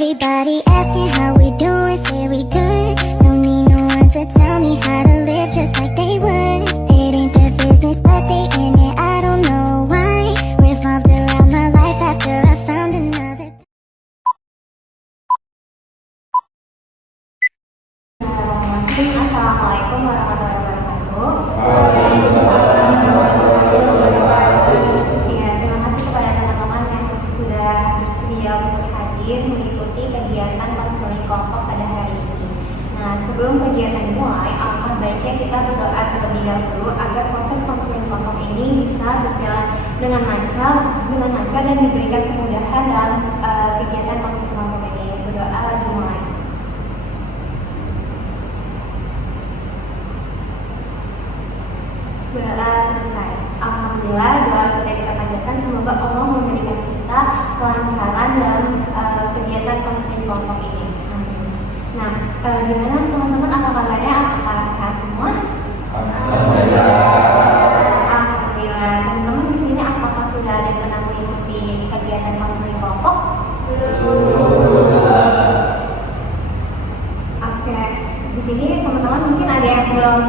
Everybody asking how we doing, say we good. Don't need no one to tell me how to live just like they would. It ain't their business, but they in it, I don't know why. Revolved around my life after I found another. Assalamualaikum warahmatullahi wabarakatuh. Ya, terima kasih kepada teman-teman yang sudah bersedia untuk hadir mengikuti kegiatan konseling kelompok pada hari ini. Nah, sebelum kegiatan dimulai, alangkah baiknya kita berdoa terlebih dahulu agar proses konseling kelompok ini bisa berjalan dengan lancar dan diberikan kemudahan dalam kegiatan konseling kelompok ini. Berdoa dimulai. Berdoa selesai. Alhamdulillah, doa sudah kita panjatkan. Semoga Allah memberikan kita kelancaran dalam kegiatan konseling kelompok ini. Amin. Nah, gimana teman-teman? Apa kabarnya? Apakah sehat semua? Alhamdulillah. Teman-teman di sini apakah sudah ada yang pernah mengikuti kegiatan konseling kelompok? Oke. Di sini teman-teman mungkin ada yang belum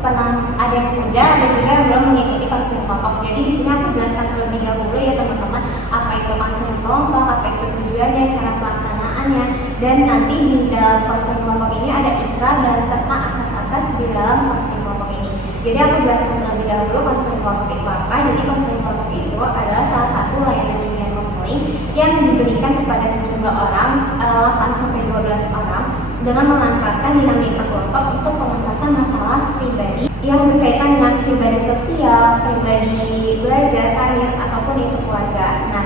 pernah, ada yang udah, ada juga yang belum mengikuti konseling kelompok. Jadi di sini aku jelaskan terlebih dahulu ya teman-teman, apa itu konseling kelompok, apa itu tujuannya, cara pelaksanaannya, dan nanti di dalam konseling kelompok ini ada ikrar dan serta asas-asas di dalam konseling kelompok ini. Jadi aku jelaskan terlebih dahulu konseling kelompok itu apa. Jadi konseling kelompok itu adalah salah satu layanan bimbingan konseling yang diberikan kepada sejumlah orang, 8-12 orang, dengan memanfaatkan dinamika kelompok untuk pengentasan masalah pribadi yang berkaitan dengan pribadi sosial, pribadi belajar, karir, ataupun itu keluarga. Nah,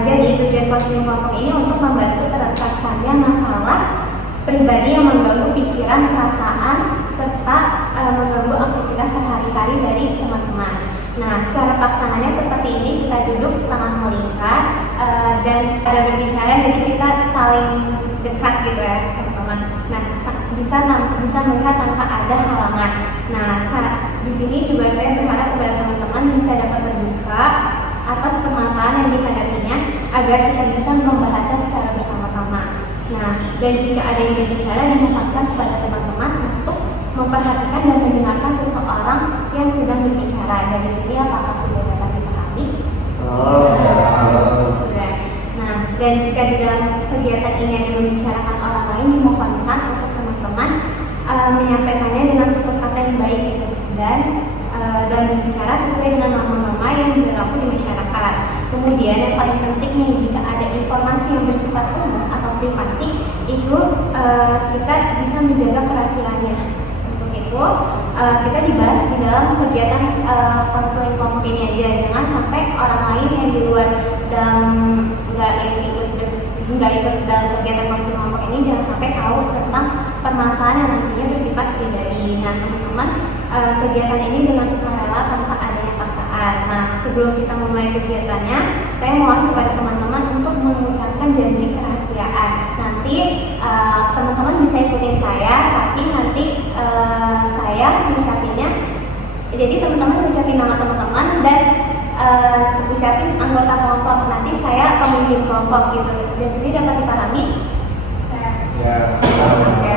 jadi tujuan konseling kelompok ini untuk membantu terentaskannya masalah pribadi yang mengganggu pikiran, perasaan, serta mengganggu aktivitas sehari-hari dari teman-teman. Nah, cara pelaksananya seperti ini, kita duduk setengah melingkar dan ada berbicara, jadi kita saling dekat gitu ya teman-teman. Nah, bisa melihat tanpa ada halangan. Nah, di sini juga saya berharap kepada teman-teman bisa dapat terbuka atas permasalahan yang dihadapinya agar kita bisa membahasnya secara bersama-sama. Nah, dan jika ada yang berbicara, dimohonkan kepada teman-teman untuk memperhatikan dan mendengarkan seseorang yang sedang berbicara. Dari sini apakah sudah dapat dipahami? Sudah. Nah, dan jika di dalam kegiatan ini ada membicarakan orang lain, dimohonkan untuk teman-teman menyampaikannya dengan tutur kata yang baik gitu, dan berbicara sesuai dengan norma-norma yang berlaku di masyarakat. Kemudian yang paling penting nih, jika ada informasi yang bersifat umum atau privasi, itu kita bisa menjaga kerahasiaannya. Untuk itu kita dibahas di dalam kegiatan konseling kelompok ini aja, jangan sampai orang lain yang di luar dalam nggak ikut dalam kegiatan konseling kelompok ini jangan sampai tahu tentang permasalahan yang nantinya bersifat pribadi. Nah teman-teman, kegiatan ini dengan sukarela tanpa adanya paksaan. Nah, sebelum kita mulai kegiatannya, saya mohon kepada teman-teman untuk mengucapkan janji kerahasiaan. Nanti teman-teman bisa ikutin saya, tapi nanti saya mengucapinnya. Jadi teman-teman mengucapin nama teman-teman dan ucapin anggota kelompok. Nanti saya pemimpin kelompok gitu. Dan sendiri dapat dipahami? Ya. Oke.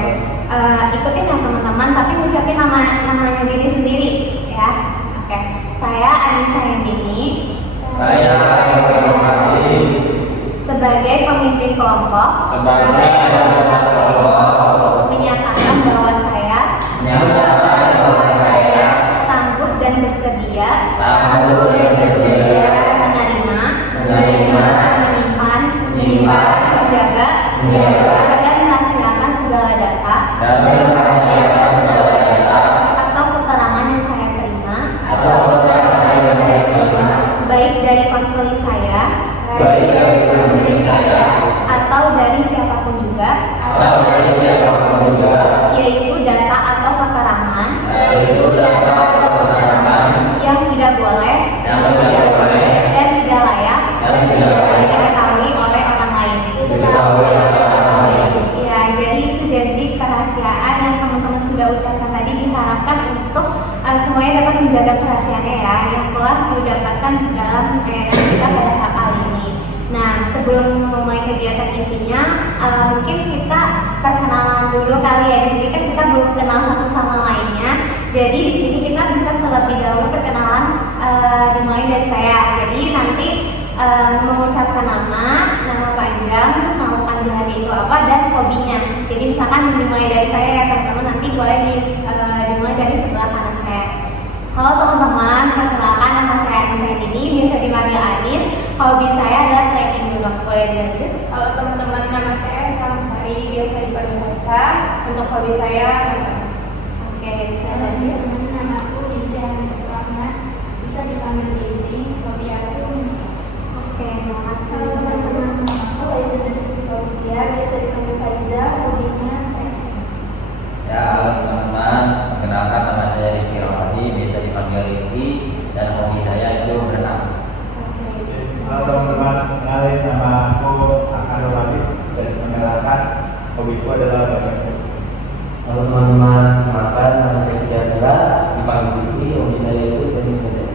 Ikutin ya teman-teman, tapi ucapin namanya diri sendiri ya. Oke. Saya Anissa Hendini. Saya Anissa sebagai pemimpin kelompok. Menyatakan bahwa saya sanggup dan bersedia menerima, menyimpan, menjaga, dan merahasiakan segala data atau keterangan yang saya terima, baik dari konseling saya atau dari siapapun juga, yaitu data atau keterangan yang tidak boleh dan tidak layak diketahui oleh orang lain. Ya, jadi itu janji kerahasiaan yang teman-teman sudah ucapkan tadi, diharapkan untuk semuanya dapat menjaga kerahasiaannya ya, yang telah didapatkan dalam kegiatan kita pada kali ini. Nah, sebelum memulai kegiatan intinya, mungkin kita perkenalan dulu kali ya. Di sini kan kita belum kenal satu sama lainnya. Jadi di sini kita bisa terlebih dahulu perkenalan dimulai dari saya. Jadi nanti mengucapkan nama panjang, terus nama panggilannya itu apa dan hobinya. Jadi misalkan dimulai dari saya ya teman-teman, nanti boleh dimulai dari sebelah kanan saya. Halo teman-teman, perkenalkan nama saya Anissa ini, biasa dipanggil Anis. Hobi saya adalah trekking dulu. Boleh dilanjut? Halo teman-teman, nama saya Samsari, biasa dipanggil Nisa. Untuk hobi saya Oke, bisa lanjut. nama aku Dinda Rahma, bisa dipanggil Dinda. Hobi aku Oke, terima kasih. teman-teman, aku Faiza dari Surabaya, biasa dipanggil Faiza. Hobinya Ya, halo teman-teman, perkenalkan nama saya Rifki Rahmadi, biasa dipanggil Rifki, dan hobi saya itu berenang. Halo teman-teman, kenalin nama aku Akan Wali. Saya diperkenalkan, hobiku adalah baca buku. Halo teman-teman, perkenalkan nama saya Sejahtera, dipanggil Rizky, hobi saya itu tenis meja.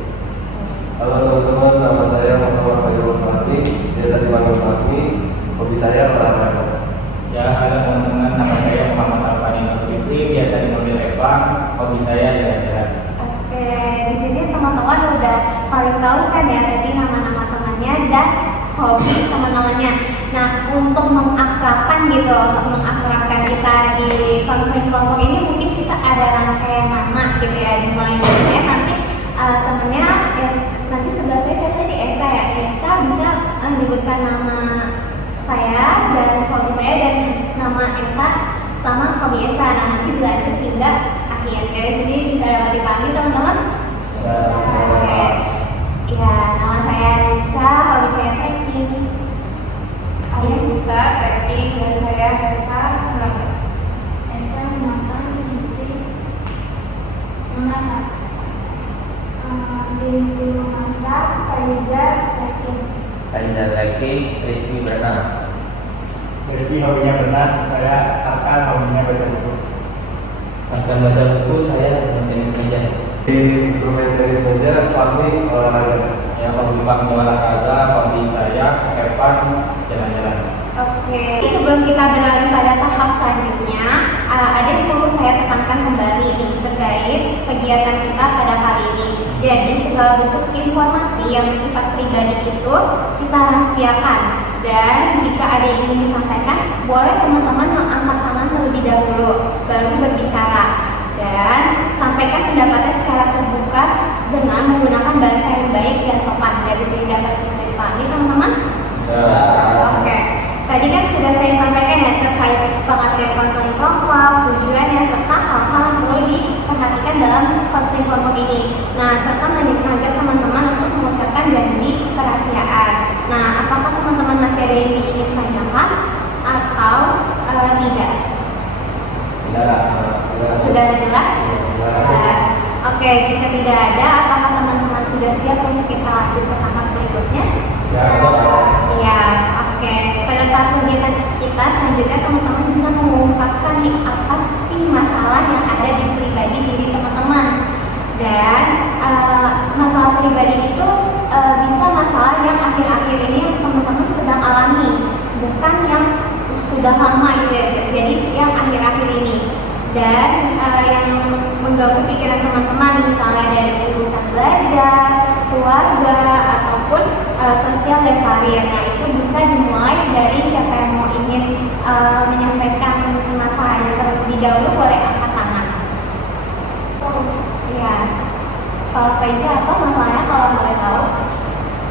Halo teman-teman, nama saya Muhammad Khairul Fahmi, biasa dipanggil Fahmi, hobi saya olahraga. Ya, halo teman-teman, nama saya Muhammad Alfani Nurfitri, biasa dipanggil Eva, hobi saya jalan-jalan. Oke, di sini teman-teman udah saling tahu kan ya tadi nama-nama temannya dan hobi teman-temannya. Nah, untuk mengakrabkan gitu, untuk mengakrabkan kita di konseling kelompok ini mungkin kita ada rangkaian nama gitu ya. Dimulai dari saya nanti temennya nanti sebelah saya tadi Esa ya. Esa bisa menyebutkan nama saya dan hobi saya dan nama Esa sama hobi Esa. Nah, nanti dilanjut hingga akhir. Dari sini bisa dapat dipahami teman-teman. Oke. Ya, nama saya Nisa, hobi saya trekking. saya bisa trekking dan saya Esa olahraga. Esa makan Fitri memasak. Bintu masak, Faiza trekking. Faiza trekking, Rifki berenang. Rifki hobinya berenang, saya Akan hobinya baca buku. Akan baca buku, saya tenis meja. Di bermain tenis meja, Fahmi olahraga. Ya, hobi panggil olahraga, hobi saya Evan, jalan-jalan. Oke, sebelum kita beralih pada tahap selanjutnya, ada yang perlu saya tekankan kembali nih terkait kegiatan kita pada kali ini. Jadi segala bentuk informasi yang bersifat pribadi itu kita rahasiakan. Dan jika ada yang ingin disampaikan, boleh teman-teman mengangkat tangan terlebih dahulu, baru berbicara. Dan sampaikan pendapatnya secara terbuka dengan menggunakan bahasa yang baik dan sopan. Dari sini dapat bisa dipahami teman-teman? Oke. Tadi kan sudah saya sampaikan ya terkait pengertian konseling kelompok, tujuannya serta hal-hal yang perlu diperhatikan dalam konseling kelompok ini. Nah, serta mengajak teman-teman untuk mengucapkan janji kerahasiaan. Nah, apakah teman-teman masih ada yang ingin tanyakan atau tidak? Sudah jelas? Jelas. Oke, jika tidak ada, apakah teman-teman sudah siap untuk kita lanjut ke tahap berikutnya? Siap. Oke, pada tahap kegiatan kita selanjutnya teman-teman bisa mengungkapkan nih apa sih masalah yang ada di pribadi diri teman-teman. Dan masalah pribadi itu bisa masalah yang akhir-akhir ini yang teman-teman sedang alami, bukan yang sudah lama gitu ya. Jadi yang akhir-akhir ini. Dan yang mengganggu pikiran teman-teman misalnya dari urusan belajar, keluarga, ataupun sosial dan karir. Nah, itu bisa dimulai dari siapa yang mau ingin menyampaikan masalahnya terlebih dahulu, boleh angkat tangan. Ya, kalau Faiza apa masalahnya kalau boleh tahu?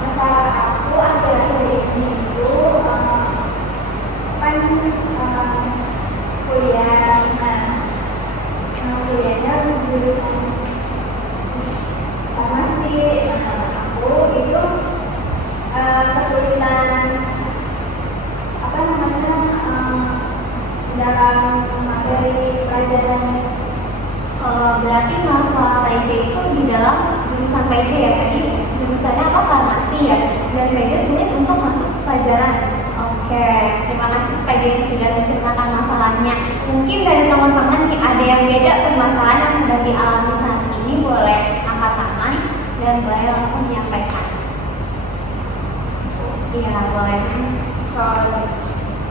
Masalah aku akhir-akhir ini itu kuliah. Kuliahnya jurusan farmasi. Aku itu kesulitan dalam materi pelajaran. Berarti masalah PJ itu di dalam jurusan PJ ya, tadi jurusannya apa, farmasi ya, dan PJ sulit untuk masuk pelajaran. Oke, terima kasih PJ yang sudah menceritakan masalahnya. Mungkin dari teman-teman nih ada yang beda permasalahan yang sedang dialami saat ini, boleh angkat tangan dan boleh langsung menyampaikan. Iya, boleh.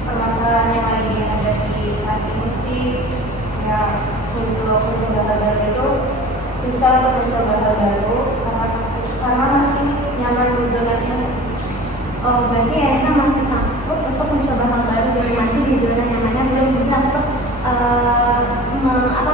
permasalahan yang lagi dihadapi saat ini sih, ya untuk mencoba hal baru itu susah untuk mencoba hal baru karena masih nyaman di zonanya. Oh, berarti Esa masih takut untuk mencoba hal baru, jadi masih di zona nyamannya, belum bisa untuk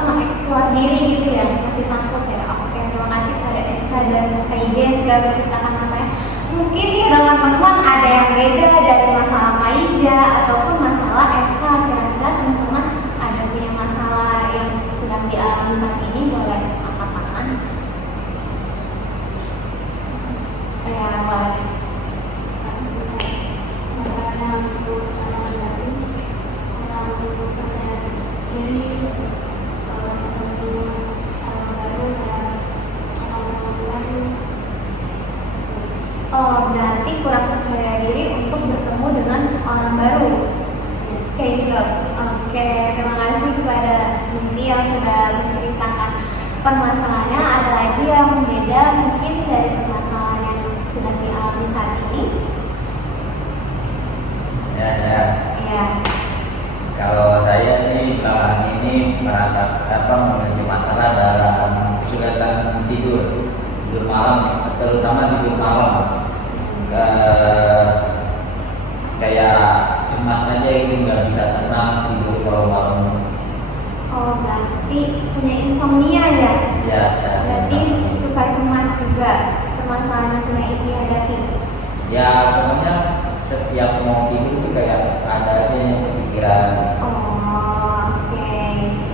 mengeksplor diri gitu ya, masih takut ya. Oke, terima kasih kepada Esa dan Kak IJ yang sudah menceritakan masalahnya. Mungkin ya teman-teman ada yang beda dari masalah Kak Ija ataupun masalah Esa. Kira-kira teman-teman ada punya masalah yang sedang dialami saat ini, boleh angkat tangan. Ya, boleh. Masalahnya untuk sekarang hadapi karena untuk percaya diri, kalau ketemu orang baru dan orang baru. Oh, berarti kurang percaya diri untuk bertemu dengan orang baru. Kayak gitu. Oke, terima kasih kepada Cindy yang sudah menceritakan permasalahannya. Ada lagi yang beda mungkin dari permasalahan yang sedang dialami saat ini? Ya, saya. Ya. Kalau saya sih belakangan ini merasa memiliki masalah dalam kesulitan tidur malam, terutama tidur malam. Kayak cemas aja itu nggak bisa tenang tidur kalau malam. Oh, berarti punya insomnia ya? Ya, saya. Berarti suka cemas juga, permasalahan yang sedang dihadapi. Ya, pokoknya setiap mau tidur tuh kayak ada aja yang kepikiran. Oh, oke.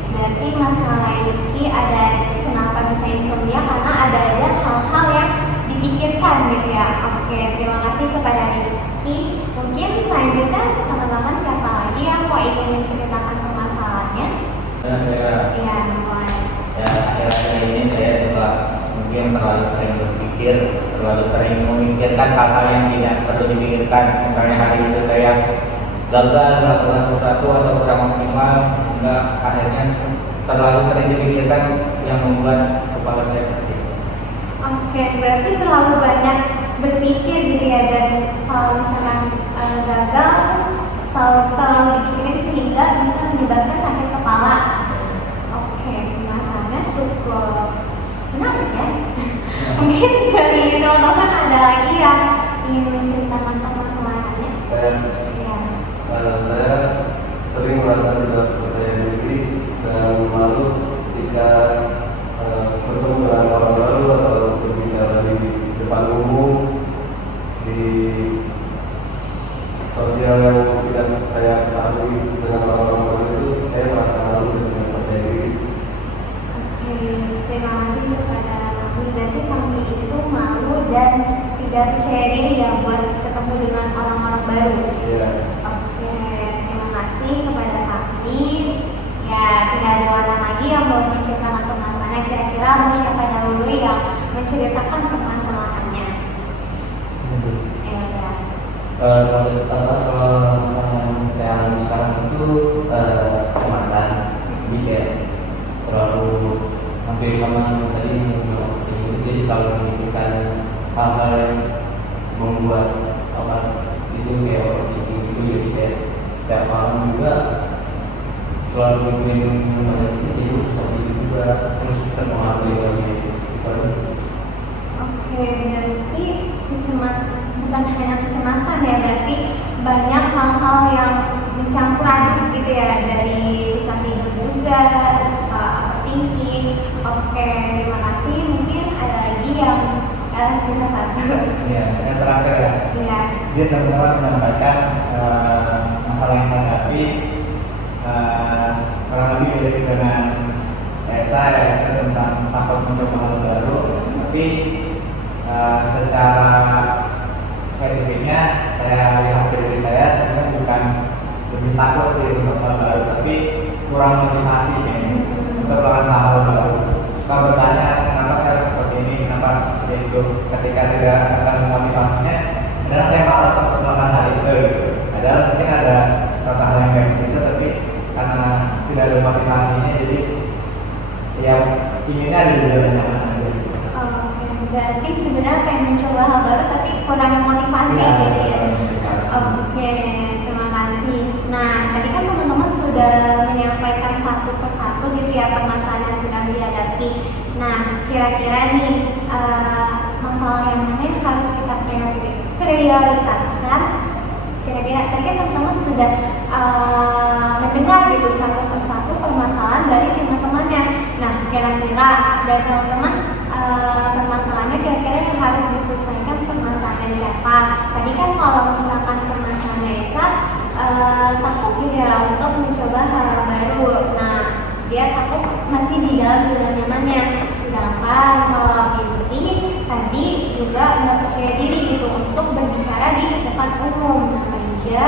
Berarti masalah ini ada kenapa bisa insomnia, karena ada aja hal-hal yang dipikirkan gitu ya. Oke, terima kasih kepada Riki. Mungkin selanjutnya teman-teman siapa lagi yang mau ingin menceritakan permasalahannya? Saya Iya, boleh. ya akhir-akhir ini saya suka mungkin terlalu sering berpikir, terlalu sering memikirkan hal-hal yang tidak perlu dipikirkan. Misalnya hari itu saya gagal melakukan sesuatu atau kurang maksimal, sehingga akhirnya terlalu sering dipikirkan yang membuat kepala saya sakit. Oke, berarti terlalu banyak berpikir gitu ya, dan kalau misalkan gagal terus terlalu dipikirin sehingga bisa menyebabkan sakit kepala. Oke, masalahnya cukup menarik ya. Mungkin dari teman-teman ada lagi yang ingin menceritakan permasalahannya? Ya. Saya sering merasa tidak percaya diri dan malu ketika bertemu dengan orang baru atau berbicara di depan umum, di sosial yang tidak saya ketahui dengan orang-orang baru itu, saya merasa malu dan tidak percaya diri. Oke, terima kasih kepada kami. Berarti kami itu malu dan tidak percaya diri ya buat ketemu dengan orang-orang baru. Iya. Oke, terima kasih kepada kami. Ya, tidak ada orang lagi yang mau menceritakan permasalahannya. Kira-kira mau siapa dahulu yang menceritakan permasalahannya? Ya. Kalau misalnya saya alami sekarang itu kecemasan, jadi kayak terlalu hampir sama tadi jadi selalu memikirkan hal-hal yang membuat itu kayak overthinking itu, jadi kayak setiap malam juga selalu mikirin banyak itu, jadi seperti itu juga terus terpengaruh lagi. Oke, berarti bukan hanya kecemasan ya, berarti banyak hal-hal yang mencampur aduk gitu ya, dari susah tidur juga, suka overthinking. Oke, terima kasih. Mungkin ada lagi yang sisa satu. Ya, saya terakhir ya. Iya. Izin teman-teman menyampaikan masalah yang saya hadapi kurang lebih mirip dengan Esa ya, itu tentang takut mencoba hal baru. Tapi secara spesifiknya saya lihat dari diri saya sebenarnya bukan lebih takut sih untuk hal baru, tapi kurang motivasi untuk melakukan hal baru. Suka bertanya kenapa saya harus seperti ini, kenapa seperti itu. Ketika tidak ada motivasinya, kadang saya malas untuk melakukan hal itu. Padahal mungkin ada suatu hal yang kayak gitu, tapi karena tidak ada motivasinya, jadi ya inginnya ada di zona nyaman aja. Oke, berarti sebenarnya pengen mencoba hal baru tapi kurang motivasi Ya, gitu ya. motivasi. Oke, terima kasih. Nah, Nah, tadi kan teman-teman sudah menyampaikan satu persatu gitu ya permasalahan yang sedang dihadapi. Nah, kira-kira nih masalah yang mana yang harus kita prioritaskan? Kira-kira tadi kan teman-teman sudah mendengar gitu satu persatu permasalahan dari teman-temannya. Nah, kira-kira dari teman-teman permasalahannya kira-kira yang harus diselesaikan permasalahannya siapa? Tadi kan kalau misalkan permasalahannya Esa takut gitu ya untuk mencoba hal baru. Nah, dia takut masih di dalam zona nyamannya. Sedangkan kalau Binti tadi juga nggak percaya diri gitu untuk berbicara di depan umum. Nah, aja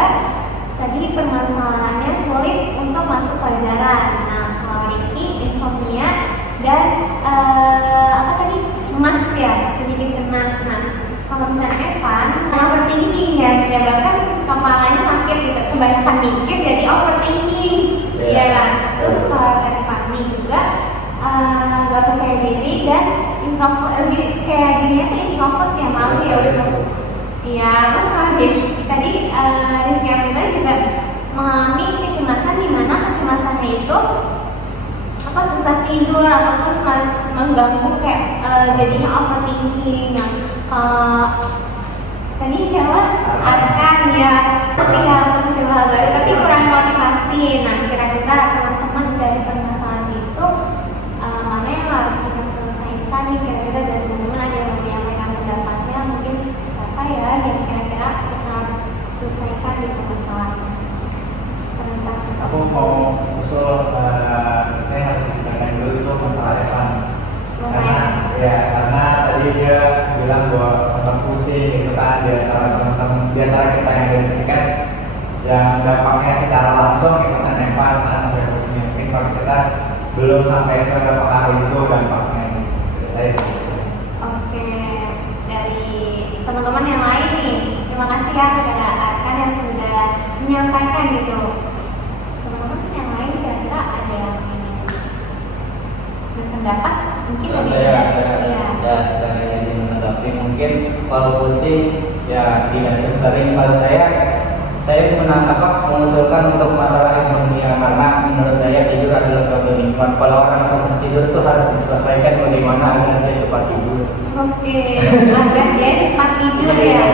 tadi permasalahannya sulit untuk masuk pelajaran. Nah, kalau Riki insomnia dan apa tadi cemas ya, sedikit cemas. Nah, kalau misalnya Evan overthinking ya, menyebabkan kepalanya sakit gitu, kebanyakan mikir jadi overthinking. Ya kan? Terus kalau dari Fahmi juga nggak percaya diri dan introvert, lebih kayak gini tuh introvert ya, malu ya untuk. Iya, terus tadi Rizky Abdullah juga mengalami kecemasan di mana kecemasannya itu apa susah tidur ataupun harus mengganggu kayak jadinya overthinking yang tadi siapa? Arkan ya, tapi ya untuk mencoba hal baru tapi kurang motivasi. Nah, kira-kira teman-teman dari permasalahan itu mana yang harus kita selesaikan nih? Kira-kira dari teman-teman ada yang menyampaikan pendapatnya, mungkin siapa ya yang kira-kira kita harus selesaikan di permasalahan? Aku mau usul sebenarnya harus diselesaikan dulu itu masalah Evan. Karena tadi dia bilang bahwa sempat pusing gitu kan di antara teman-teman, di antara kita yang dari sini kan yang dampaknya secara langsung gitu kan Evan sampai pusing. Mungkin kalau kita belum sampai seberapa itu dampaknya saya. Oke, dari teman-teman yang lain nih, terima kasih ya kepada Arkan yang sudah menyampaikan gitu. Teman-teman yang lain kira-kira ada yang berpendapat? Mungkin saya ingin menanggapi mungkin kalau pusing ya tidak sesering kalau saya mengusulkan untuk masalah insomnia karena menurut saya tidur adalah suatu nikmat. Kalau orang susah tidur itu harus diselesaikan bagaimana agar dia cepat tidur. Oke, agar dia cepat tidur ya.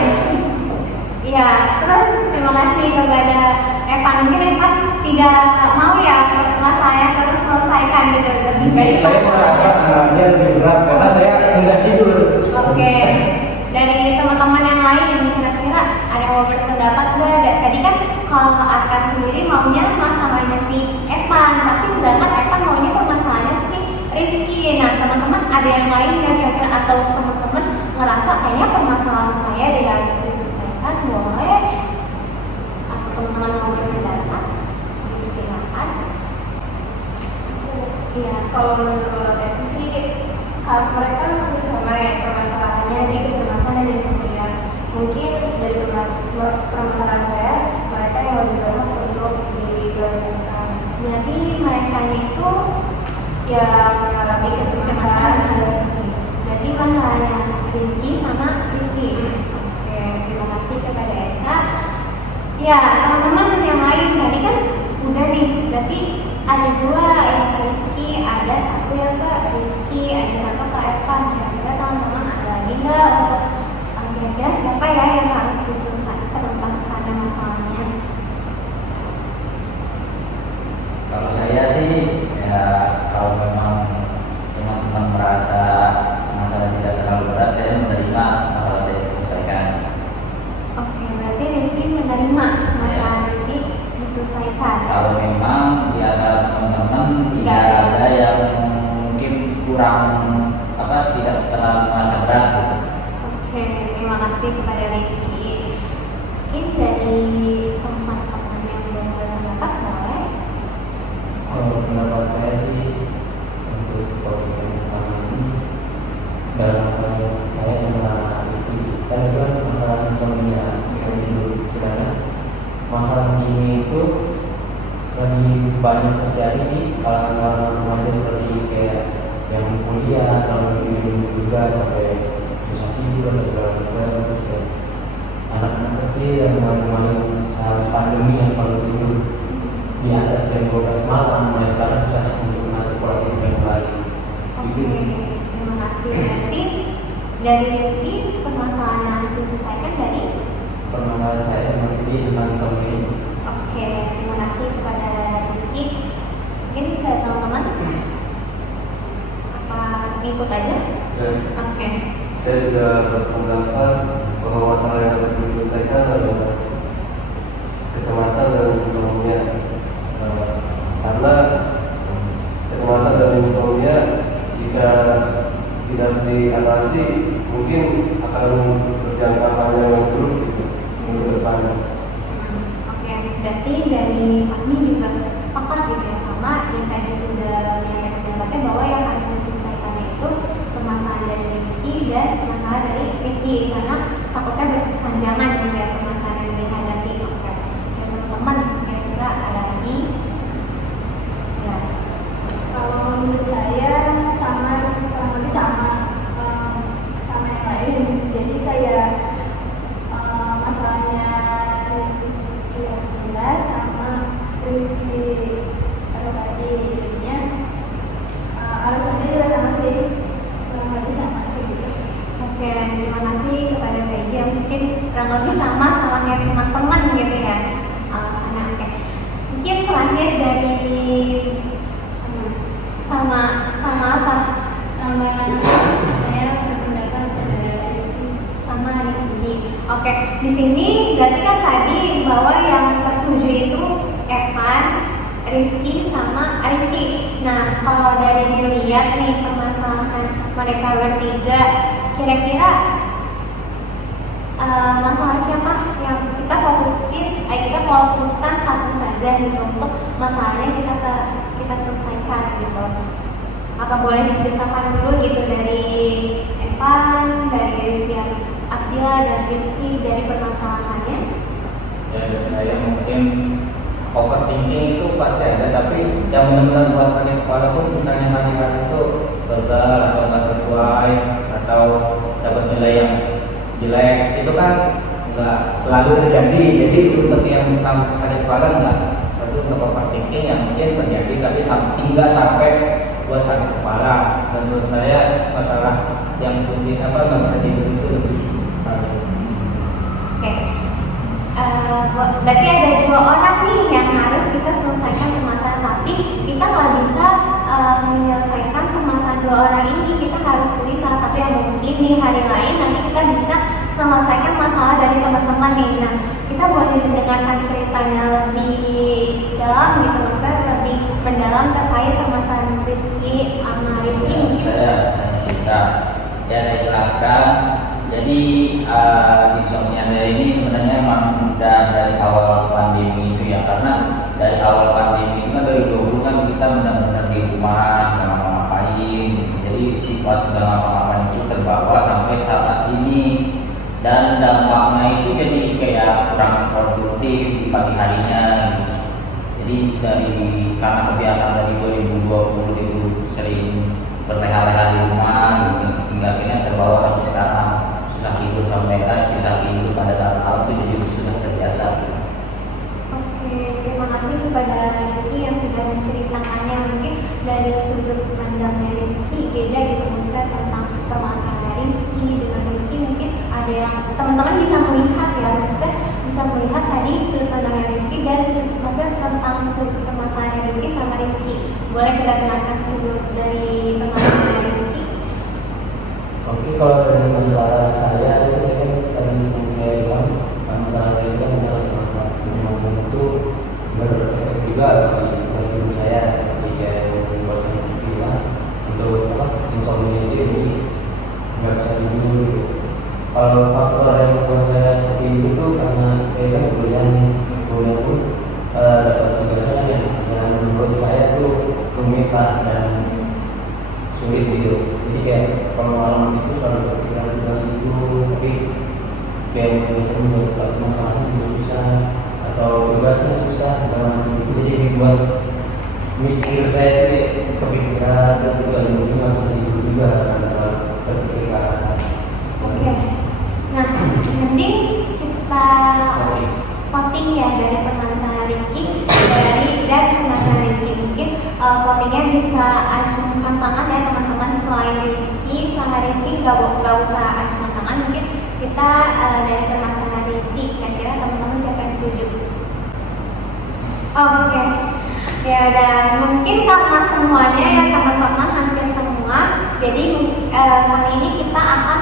Iya, terus terima kasih kepada Evan. Mungkin Evan tidak mau ya masalahnya terus selesaikan gitu. Lebih baik saya merasa dia lebih berat karena saya mudah tidur. Oke, dari teman-teman yang lain kira-kira ada yang mau berpendapat nggak? Tadi kan kalau Arkan sendiri maunya masalahnya si Evan, tapi sedangkan Evan maunya permasalahannya si Rifki. Nah, teman-teman ada yang lain nggak kira-kira atau teman-teman ngerasa kayaknya permasalahan saya ada yang harus diselesaikan, boleh? Atau teman-teman mau berpendapat? Silakan. Iya, kalau menurut Esi sih kalau mereka mungkin sama ya permasalahannya di kecemasan dan insomnia. Mungkin dari permasalahan saya mereka yang lebih banyak untuk diprioritaskan. Berarti mereka itu Ya mengalami kecemasan dan insomnia. berarti masalahnya Rizky sama Rifki. Oke, terima kasih kepada Esa. Ya, teman-teman yang lain tadi kan udah nih, berarti ada dua yang ke Rizky, ada satu yang ke Rizky, ada satu ke Evan. Kira-kira teman-teman ada lagi nggak untuk kira-kira siapa ya yang harus diselesaikan terlepaskan masalahnya? Kalau saya sih ya kalau memang teman-teman merasa masalah tidak terlalu berat, saya menerima masalah saya diselesaikan. Oke, berarti Rifki menerima masalah Rifki diselesaikan. Kalau memang di antara teman-teman tidak ada yang mungkin kurang tidak terlalu merasa berat gitu. Oke, terima kasih kepada Rifki. Mungkin dari teman-teman yang belum berpendapat boleh. Kalau pendapat saya sih untuk topik yang pertama ini dalam masalah saya sama itu sih kan itu kan masalah insomnia tidur. Sedangkan masalah ini itu lagi banyak terjadi di kalangan remaja seperti kayak yang kuliah kalau minum juga sampai susah tidur atau segala macam, terus kayak anak-anak kecil yang main-main saat pandemi yang selalu tidur jam 12 malam, mulai sekarang susah untuk mengatur pola tidur yang baik. Oke, terima kasih. Berarti dari Rizky permasalahan yang harus diselesaikan dari. Permasalahan saya mengerti tentang insomnia ini. Oke, terima kasih kepada Rizky. Mungkin ke teman-teman apa ikut aja? Oke. Saya juga berpendapat bahwa masalah yang harus diselesaikan adalah kecemasan dan insomnia. Karena kecemasan dan insomnia jika tidak diatasi mungkin akan berjangka panjang yang buruk gitu untuk depannya. Oke, berarti dari kami juga sepakat gitu ya sama yang tadi sudah menyampaikan pendapatnya bahwa yang harus diselesaikan itu permasalahan dari Rizky dan permasalahan dari Ricky karena takutnya berkepanjangan gitu ya permasalahan yang dihadapi. Oke, dan teman-teman kira-kira ada lagi? Ya. Kalau menurut saya sama, kurang lebih sama yang lain. Jadi kayak masalahnya Rizky yang jelas sama Ricky atau tadi dirinya alasannya juga sama sih, kurang lebih sama kayak gitu. Oke, terima kasih kepada Reja. Mungkin kurang lebih sama kayak teman-teman gitu ya alasannya. Oke, mungkin terakhir dari sama apa? Sama saya berpendapat dari Rizky. Sama Rizky. Oke, di sini berarti kan tadi bahwa yang tertuju itu Evan, Rizky sama Ricky. Nah, kalau dari dilihat nih permasalahan mereka bertiga, kira-kira masalah siapa yang kita fokuskan satu saja gitu untuk masalahnya kita selesaikan gitu. Apa boleh diceritakan dulu gitu dari Evan, dari Rizky Abdillah dan Rizky dari permasalahannya? Ya, dari saya mungkin overthinking itu pasti ada, tapi yang benar-benar buat sakit kepala tuh misalnya hari-hari itu gagal atau nggak sesuai atau dapat nilai yang jelek, itu kan nggak selalu terjadi. Jadi untuk yang sakit kepala nggak, itu untuk overthinking yang mungkin terjadi tapi nggak sampai buat sakit kepala. Menurut saya masalah yang pusing nggak bisa tidur itu lebih Oke. Berarti ada dua orang nih yang harus kita selesaikan permasalahan, tapi kita nggak bisa menyelesaikan permasalahan dua orang ini. Kita harus pilih salah satu yang mungkin di hari lain nanti kita bisa selesaikan masalah dari teman-teman nih. Nah, kita boleh mendengarkan ceritanya lebih dalam gitu, maksudnya lebih mendalam terkait permasalahan Rizky sama Ricky. Saya cerita, ya saya jelaskan. Jadi insomnia saya ini sebenarnya memang udah dari awal pandemi itu ya, karena dari awal pandemi itu kan dari dulu kan kita benar-benar di rumah nggak ngapa-ngapain, jadi sifat nggak ngapa-ngapain itu terbawa sampai saat ini, dan dampaknya itu jadi kayak kurang produktif di pagi harinya gitu. Jadi karena kebiasaan dari 2020 itu sering berleha-leha di rumah gitu, hingga akhirnya terbawa sampai sekarang susah tidur sampai susah tidur pada saat hal itu jadi sudah terbiasa. Oke, terima kasih kepada Rizky yang sudah menceritakannya. Mungkin dari sudut pandangnya Rizky beda gitu, maksudnya tentang permasalahan Rizky dengan Rizky mungkin ada yang teman-teman bisa melihat ya, maksudnya bisa melihat tadi sudut pandangnya Rizky dan maksudnya tentang sudut permasalahan Rizky sama Rizky. Boleh kita dengarkan sudut dari permasalahan Rizky? Oke, kalau dari masalah saya itu saya kan tadi saya bilang masalah saya itu adalah masalah itu berefek juga bagi hidup saya, seperti yang buat saya bilang untuk insomnia ini nggak bisa tidur gitu. Kalau faktor yang membuat saya seperti itu tuh karena saya kan kuliah pun dapat tugasnya yang menurut saya tuh rumit lah dan sulit gitu. Jadi kayak kalau malam itu selalu berpikiran tugas itu, tapi kayak biasanya menjawab masalahnya juga susah atau tugasnya susah segala macam itu, jadi buat mikir saya itu kayak kepikiran dan juga mungkin nggak bisa tidur juga karena terpikir ke arah sana. Oke. Nah, mending kita voting ya dari permasalahan Ricky dan permasalahan votingnya bisa acungkan tangan ya teman-teman. Selain Rifki sama Rizky gak usah acungkan tangan, mungkin kita dari permasalahan Rifki, kira-kira teman-teman siapa yang setuju? Oke. Ya, dan mungkin karena semuanya ya teman-teman, hampir semua, jadi kali ini kita akan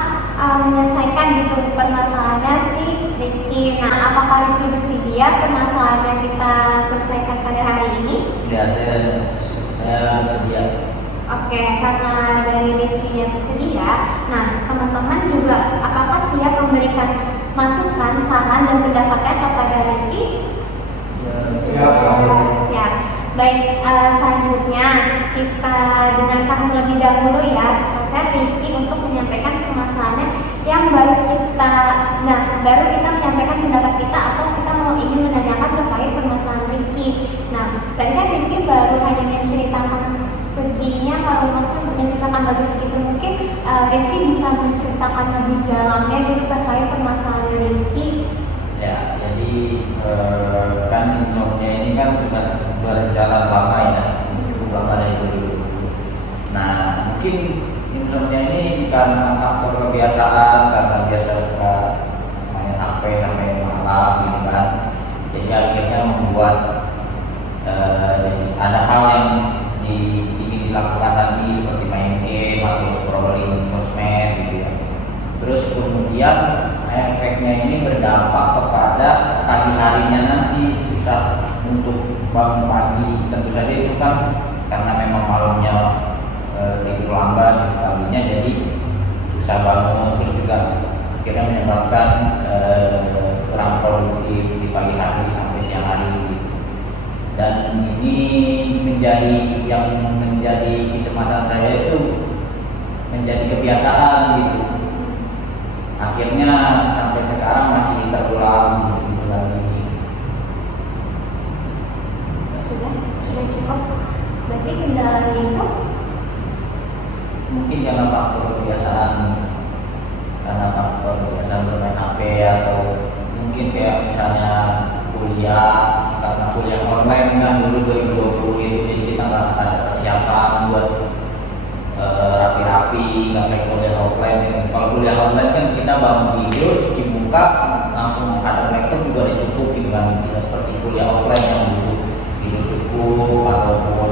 menyelesaikan gitu permasalahannya si Rifki. Nah, apakah Rifki bersedia permasalahan yang kita selesaikan pada hari ini? Ya, saya bersedia. Oke, karena dari Rifki yang bersedia, nah teman-teman juga apakah siap memberikan masukan, saran, dan pendapatnya kepada Rifki? Siap. Siap. Baik, selanjutnya kita dengarkan terlebih dahulu ya proses Rifki untuk menyampaikan permasalahannya yang baru kita menyampaikan pendapat kita atau kita mau ingin menanyakan terkait permasalahan Rifki. Nah, tadi kan Rifki baru hanya menceritakan seginya, kalau maksud menceritakan baru segitu, mungkin Rifki bisa menceritakan lebih dalamnya gitu terkait permasalahan Rifki. Ya, jadi kan insomnia ini kan sudah berjalan lama ya, cukup lama dari dulu. Nah, mungkin insomnia ini karena faktor kebiasaan, karena biasa suka main HP sampai malam gitu kan. Jadi akhirnya membuat jadi ada hal yang ingin dilakukan tadi seperti main game atau scrolling sosmed gitu ya. Terus kemudian efeknya ini berdampak kepada hari-harinya nanti, susah untuk bangun pagi. Tentu saja itu kan karena memang malamnya tidur lambat gitu kalinya, jadi susah bangun, terus juga akhirnya menyebabkan kurang produktif di pagi hari sampai siang hari gitu. Dan ini menjadi kecemasan saya itu menjadi kebiasaan gitu. Akhirnya sampai sekarang masih terulang lagi. Sudah cukup. Berarti kendalanya itu Mungkin karena faktor kebiasaan bermain HP, atau mungkin kayak misalnya kuliah, karena kuliah online kan dulu 2020 itu, jadi kita nggak ada persiapan buat rapi-rapi, nggak kayak kuliah offline gitu. Kalau kuliah online kan kita bangun tidur, cuci muka, langsung ada laptop juga udah cukup gitu kan, tidak seperti kuliah offline yang butuh tidur cukup ataupun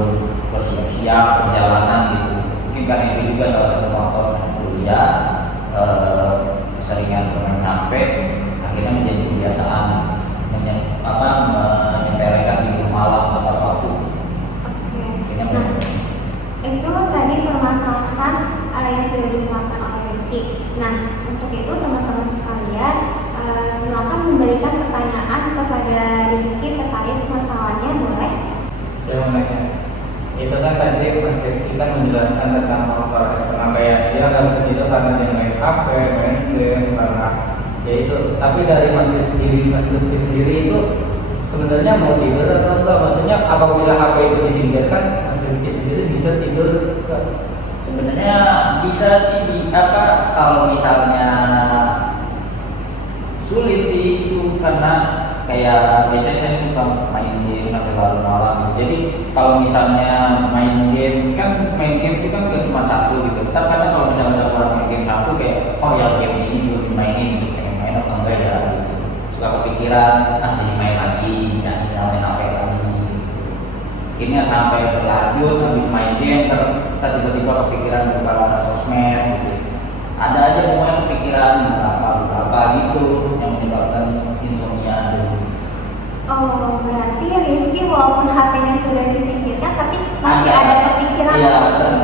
bersiap-siap perjalanan gitu. Mungkin karena itu juga salah satu faktor kuliah, keseringan bermain HP akhirnya menjadi kebiasaan menyepelekan tidur malam tepat waktu. Nah, itu tadi permasalahan yang sudah dimuatkan oleh Rifki. Nah, untuk itu teman-teman sekalian silakan memberikan pertanyaan kepada Rifki terkait masalahnya, boleh? Saya mau nanya, itu kan tadi Mas Rifki kan menjelaskan tentang faktor eksternal, kayak dia harus itu karena dia main HP, main game, karena ya itu. Tapi dari diri Mas Rifki sendiri itu sebenarnya mau tidur atau enggak? Maksudnya apabila HP itu disingkirkan, Mas Rifki sendiri bisa tidur enggak? Sebenarnya bisa sih kalau misalnya sulit sih itu, karena kayak biasanya saya suka main game sampai larut malam. Jadi kalau misalnya main game itu kan gak cuma satu gitu. Kadang kalau misalnya ada orang main game satu kayak ya game ini belum dimainin gitu, pengen main atau enggak ya gitu. Suka kepikiran jadi main lagi, nyalain HP lagi. Akhirnya sampai berlanjut habis main game tiba-tiba kepikiran buka sosmed gitu. Ada aja pokoknya kepikiran apa gitu yang menyebabkan insomnia gitu. Oh, berarti Rifki walaupun HP-nya sudah disingkirkan tapi masih ada kepikiran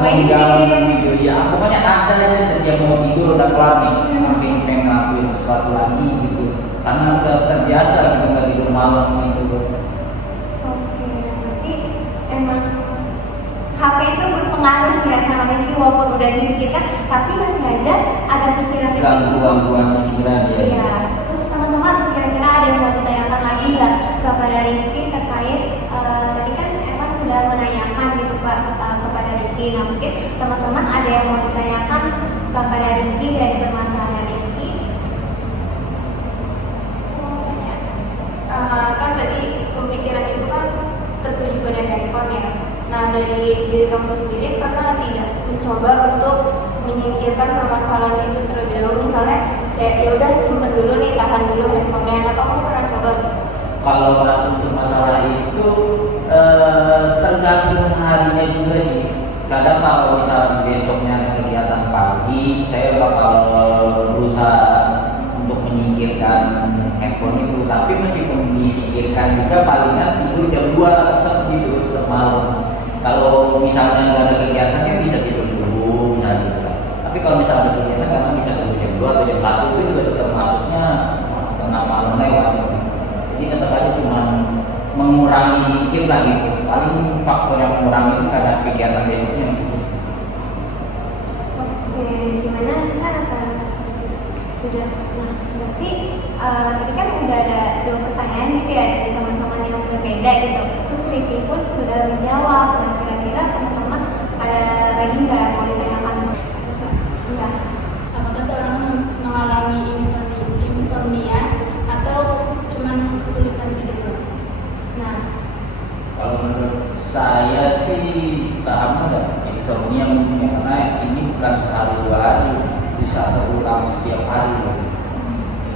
main game gitu ya. Pokoknya ada aja setiap mau tidur udah kelar nih, pengen ngelakuin sesuatu lagi gitu. Karena udah terbiasa gitu nggak tidur malam gitu. Oke, berarti emang HP itu berpengaruh ya sama Rifki, walaupun udah disingkirkan tapi masih ada pikiran Gangguan pikiran ya. Iya. Terus teman-teman kira-kira ada yang mau ditanyakan lagi nggak kepada Rifki terkait tadi kan Evan sudah menanyakan gitu Pak kepada Rifki. Nah, mungkin teman-teman ada yang mau ditanyakan kepada Rifki dari permasalahan Rifki? Kan tadi pemikiran itu kan tertuju pada handphone ya. Nah, dari diri kamu sendiri pernah tidak mencoba untuk menyingkirkan permasalahan itu terlebih dahulu? Misalnya kayak ya udah simpen dulu nih, tahan dulu handphonenya, atau kamu pernah coba gitu? Kalau pas untuk masalah itu tergantung harinya juga sih. Kadang kalau misal besoknya ada kegiatan pagi, saya bakal berusaha untuk menyingkirkan handphone itu. Tapi meskipun disingkirkan juga palingan tidur jam 2 tetap gitu, tetap malam. Kalau misalnya nggak ada kegiatan ya bisa tidur subuh, bisa gitu kan. Tapi kalau misalnya ada kegiatan kadang bisa tidur jam 2 atau jam 1 itu juga tetap masuknya tengah malam lewat. Jadi tetap aja cuma mengurangi dikit lah gitu. Paling faktor yang mengurangi itu karena kegiatan besoknya gitu. Oke, gimana sekarang atas sudah? Nah, berarti tadi kan udah ada 2 pertanyaan gitu ya dari teman-teman yang berbeda gitu. Terus Rifki pun sudah menjawab. Dan kira-kira teman-teman ada lagi nggak mau ditanyakan? Iya. Apakah seorang mengalami insomnia atau cuma kesulitan tidur? Nah, Kalau menurut saya sih paham ada insomnia mungkin ya, karena ini bukan sehari 2 hari, bisa terulang setiap hari.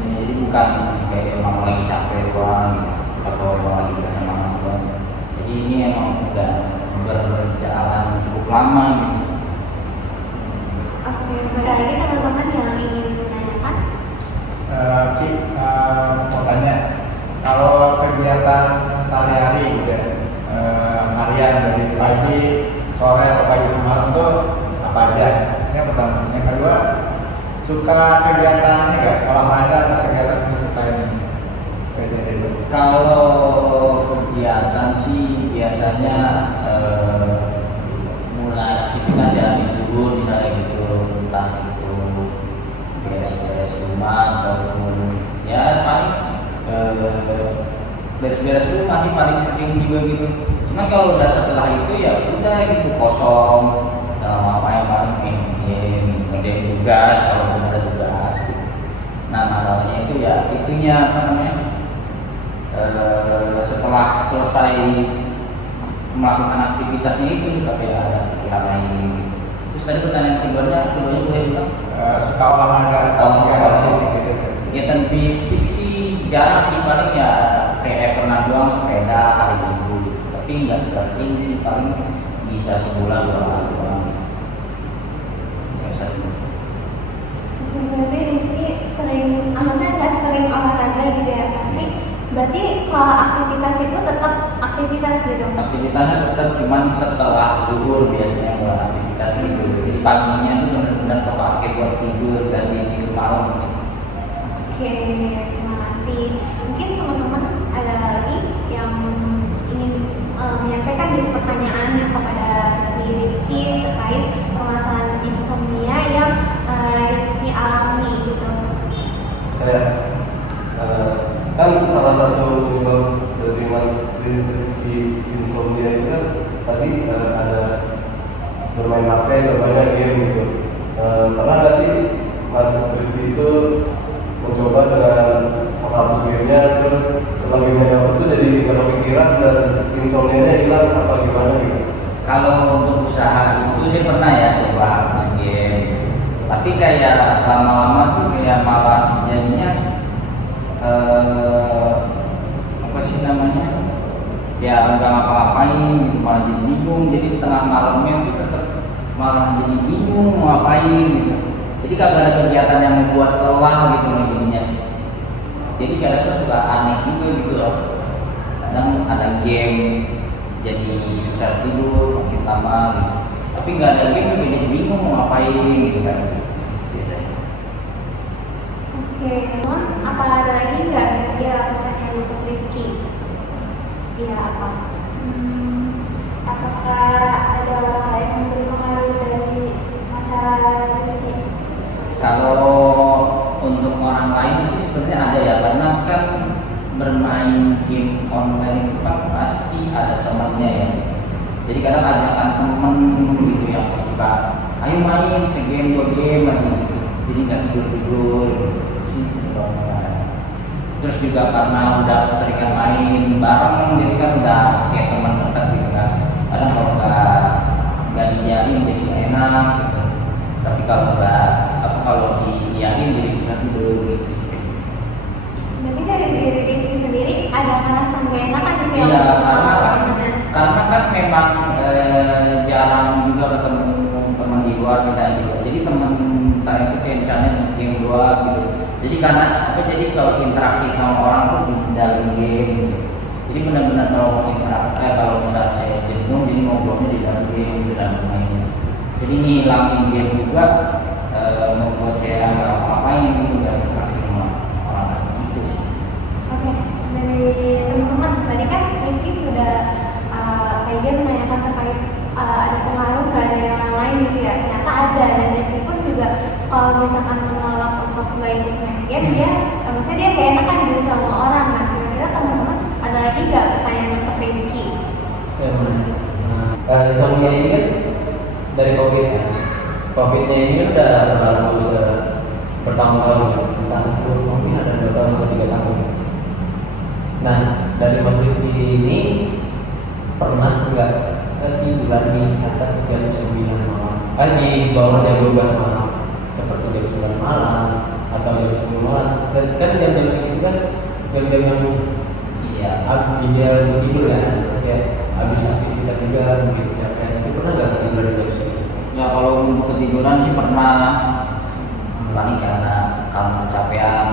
Jadi bukan kayak emang lagi capek doang atau lagi bersama doang. Jadi ini emang udah berjalan cukup lama gitu. oke, berarti teman-teman yang ingin menanyakan? Ki, mau tanya, kalau kegiatan sehari-hari gitu ya, harian dari pagi, sore atau pagi ke malam tuh apa aja? Ini yang pertama. Yang kedua, suka kegiatan ini nggak? Olahraga atau kegiatan fisik lainnya? Kayak gitu. Kalau kegiatan sih biasanya mulai aktivitas ya di subuh misalnya gitu, entah itu beres-beres rumah ataupun ya paling beres-beres rumah sih paling sering juga gitu. Cuma kalau udah setelah itu ya udah gitu kosong, apa yang paling main game, ngerjain tugas kalau belum ada tugas. Nah masalahnya itu ya itunya apa namanya? Setelah selesai melakukan aktivitasnya itu juga kayak ada pikiran lain. Terus tadi pertanyaan keduanya boleh bilang? Suka olahraga atau kegiatan fisik gitu? Kegiatan fisik sih jarang sih, paling ya kayak pernah doang sepeda hari Minggu gitu. Tapi nggak sering sih, paling bisa sebulan 2 kali doang. Nggak sering. Berarti Rifki sering, maksudnya nggak sering olahraga gitu ya, tapi berarti kalau aktivitas itu tetap aktivitas gitu? Aktivitasnya tetap cuman setelah zuhur biasanya buat aktivitas itu. Jadi paginya itu benar-benar terpakai buat tidur dan tidur malam. Oke, terima kasih. Mungkin teman-teman ada lagi yang ingin menyampaikan di pertanyaannya kepada si Rifki terkait permasalahan insomnia yang Rifki alami gitu. Saya kan salah satu penyebab dari Mas Rifki insomnia itu kan tadi ada bermain HP, bermain game gitu. Pernah nggak sih Mas Rifki itu mencoba dengan menghapus gamenya, terus setelah gamenya dihapus itu jadi nggak kepikiran dan insomnia-nya hilang apa gimana gitu? Kalau untuk usaha itu sih pernah ya coba hapus game, tapi kayak lama-lama tuh kayak malah jadinya apa sih namanya ya nggak ngapa-ngapain gitu, malah jadi bingung. Jadi tengah malamnya itu tetap malah jadi bingung mau ngapain gitu. Jadi kagak ada kegiatan yang membuat lelah gitu loh jadinya. Jadi kadang-kadang suka aneh juga gitu loh. Kadang ada game jadi susah tidur makin lama gitu. Tapi nggak ada game juga jadi bingung mau ngapain gitu kan. Biasanya. Oke, teman, apa ada lagi nggak kira-kira pertanyaan untuk Rifki? Iya, apa? Apakah ada orang lain yang berpengaruh dari masalah ini? Kalau untuk orang lain sih sebenarnya ada ya, karena kan bermain game online itu kan pasti ada temannya ya. Jadi kadang ajakan temen gitu yang suka, ayo main segame 2 game lagi gitu. Jadi nggak tidur gitu. Terus juga karena udah sering main bareng, jadi kan udah kayak teman dekat gitu kan. Kadang kalau nggak memang jarang juga ketemu teman di luar misalnya gitu. Jadi teman saya itu kayak misalnya game dua gitu. Jadi karena apa? Jadi kalau interaksi sama orang tuh di dalam game gitu. Jadi benar-benar kalau mau interaksi, kalau misalnya saya jenuh, jadi ngobrolnya di dalam game, di dalam main. Jadi ngilangin game juga membuat saya nggak apa-apain gitu, nggak interaksi sama orang lain gitu sih. Oke, dari teman-teman tadi kan Rifki sudah kayak menanyakan terkait ada pengaruh nggak dari orang lain gitu ya. Ternyata ada, dan Rifki pun juga kalau misalkan menolak untuk nggak ikut main game, dia maksudnya dia kayak enakan gitu sama orang. Nah, kira-kira teman-teman ada lagi nggak pertanyaan untuk Rifki? Saya mau insomnia ini kan dari COVID ya. COVID-nya ini kan udah berlalu bertahun-tahun, entah itu mungkin ada 2 tahun atau 3 tahun. Nah, dari Mas Rifki ini pernah nggak ketiduran di atas jam 9 malam? Di bawah jam 12 malam, seperti jam 9 malam atau jam 10 malam. Kan jam-jam segitu kan jam-jam yang ideal untuk tidur ya. Kayak habis aktivitas juga mungkin capek. Itu pernah nggak ketiduran di jam segitu? Ya kalau untuk ketiduran sih pernah, paling karena kecapean.